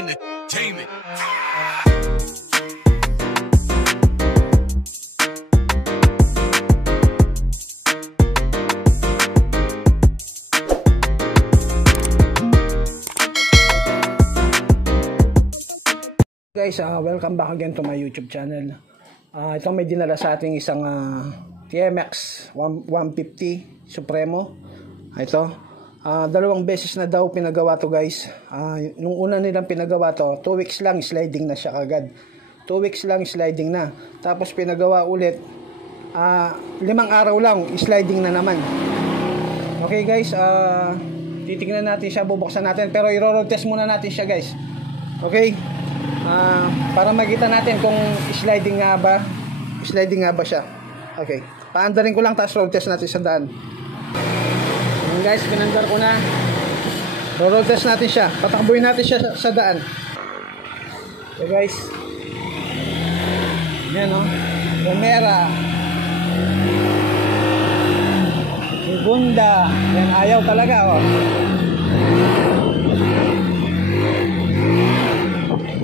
Entertainment. Guys, welcome back again to my YouTube channel. Ito may dinala sa ating isang TMX 150 Supremo. Ito, dalawang beses na daw pinagawa to guys. Nung una nilang pinagawa to, 2 weeks lang sliding na siya kagad. 2 weeks lang sliding na. Tapos pinagawa ulit, 5 araw lang sliding na naman. Okay guys, titignan natin siya, bubuksan natin. Pero i-road test muna natin siya guys. Okay? Para makita natin kung sliding nga ba siya. Okay, paandarin ko lang, tapos road test natin sa daan. Ayan guys, pinandar ko na. Road test natin siya, patakbuhin natin siya sa daan. Okay guys, yan o, Romera, Segunda, yan, ayaw talaga o.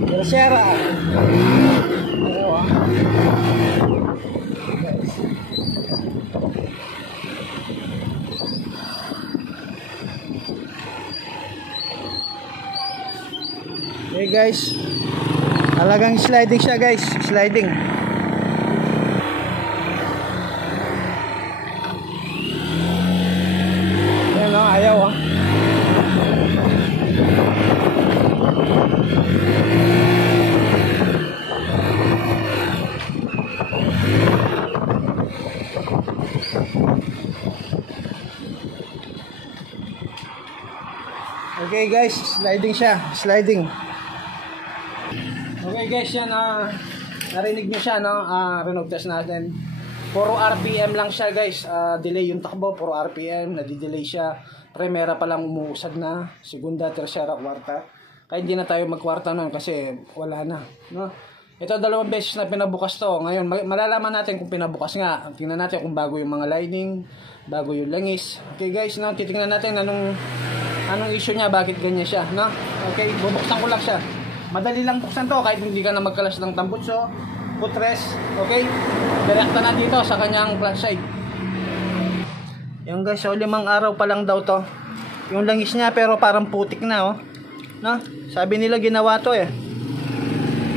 Tercera. Ayaw ah. Guys. Okay guys, talagang sliding siya guys, sliding. Yan o, ayaw ah. Okay guys, sliding siya, sliding. Okay guys, yan narinig niyo siya no, road test natin. Puro RPM lang siya guys, delay yung takbo, puro RPM, nadi-delay siya. Primera pa lang umuusad na, segunda, tercera, kwarta. Kaya hindi na tayo magkwarta nun kasi wala na, no? Ito 2 beses na pinabukas to. Ngayon malalaman natin kung pinabukas nga. Tingnan natin kung bago yung mga lining, bago yung langis. Okay guys, no, titingnan natin anong issue niya, bakit ganyan siya, no? Okay, bubuksan ko lang siya. Madali lang buksan to kahit hindi ka na magkalas ng tambutso, putres, okay? Direkta na dito sa kanyang flat side. Yung guys, so 5 araw pa lang daw to. Yung langis niya pero parang putik na, oh. No? Sabi nila ginawa to eh.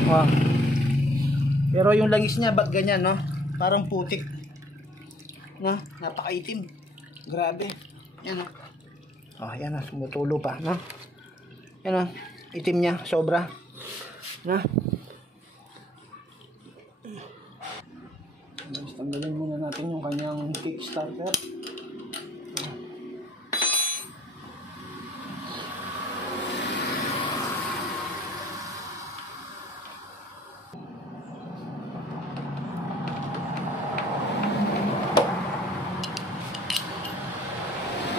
Wow. Pero yung langis niya ba't ganyan, no? Parang putik. No? Napakaitim. Grabe. Yan, oh. Oh, yan na, sumutulo pa, no? Yan na, itim niya, sobra. Na? Tanggalin muna natin yung kanyang kickstarter.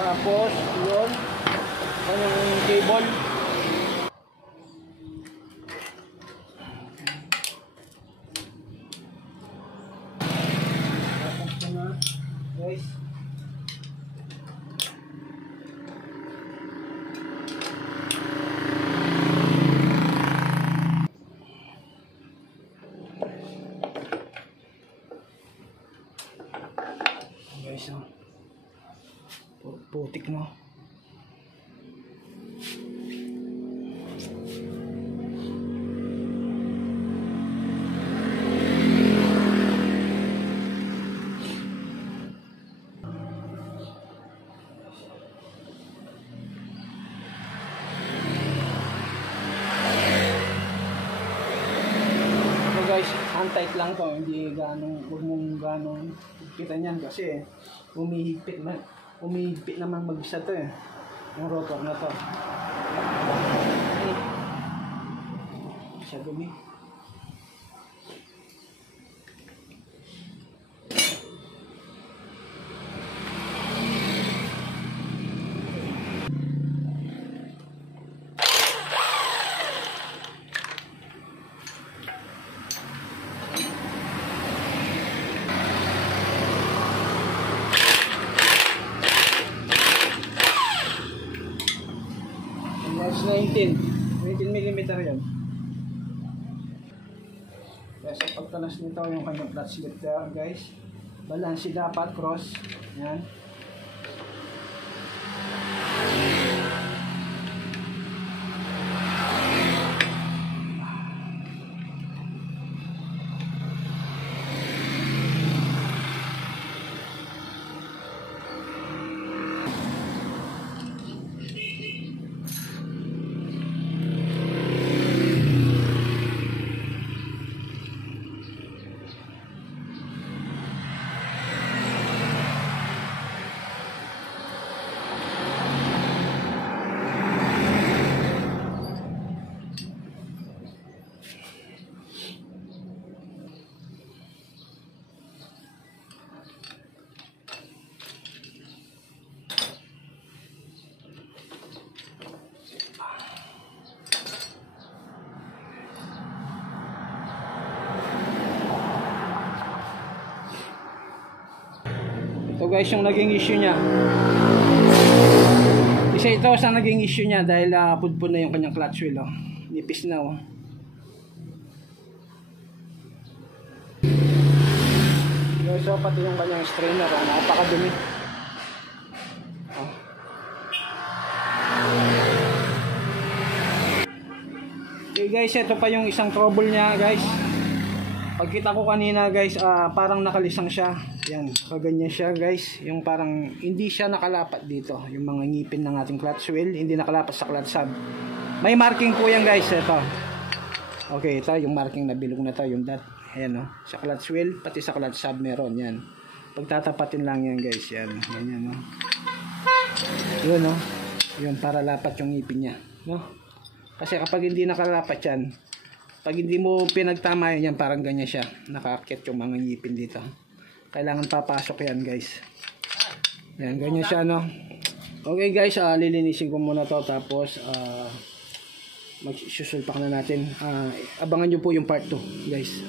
Tapos, yun, kanyang cable. Tapos ko na, guys. Guys, oh. Putik no. So guys, hand tight lang to, hindi ganong, huwag mong ganong kita niyan kasi umihigpit naman mag-isa to eh, yung rotor na to. Siya dumi. mm yun. Kaya sa pagtalas nito, yung kanyang flat slip there, guys. Balansi dapat, cross. Yan. Ito guys yung naging issue niya. Isa ito sa naging issue niya dahil pudpud na yung kanyang clutch wheel. Oh. Nipis na. Oh. Guys, so pati yung kanyang strainer. Oh. Napakadumi. Oh. Okay guys, ito pa yung isang trouble niya guys. Pagkita ko kanina guys, parang nakalisang siya. Yan, kaganyan siya guys. Yung parang hindi siya nakalapat dito. Yung mga ngipin ng ating clutch wheel, hindi nakalapat sa clutch hub. May marking po yan guys, ito. Okay, ito yung marking na bilog na to, yung dot. Ayan o, sa clutch wheel, pati sa clutch hub meron yan. Pagtatapatin lang yan guys, yan. Ganyan o. Yun o. Yun, para lapat yung ngipin niya. No? Kasi kapag hindi nakalapat yan, pag hindi mo pinagtama yan, parang ganyan siya. Nakakit yung mga ngipin dito. Kailangan papasok yan guys. Yan, ganyan siya no. Okay guys, lilinisin ko muna to. Tapos, magsusulpak na natin. Abangan nyo po yung part 2 guys.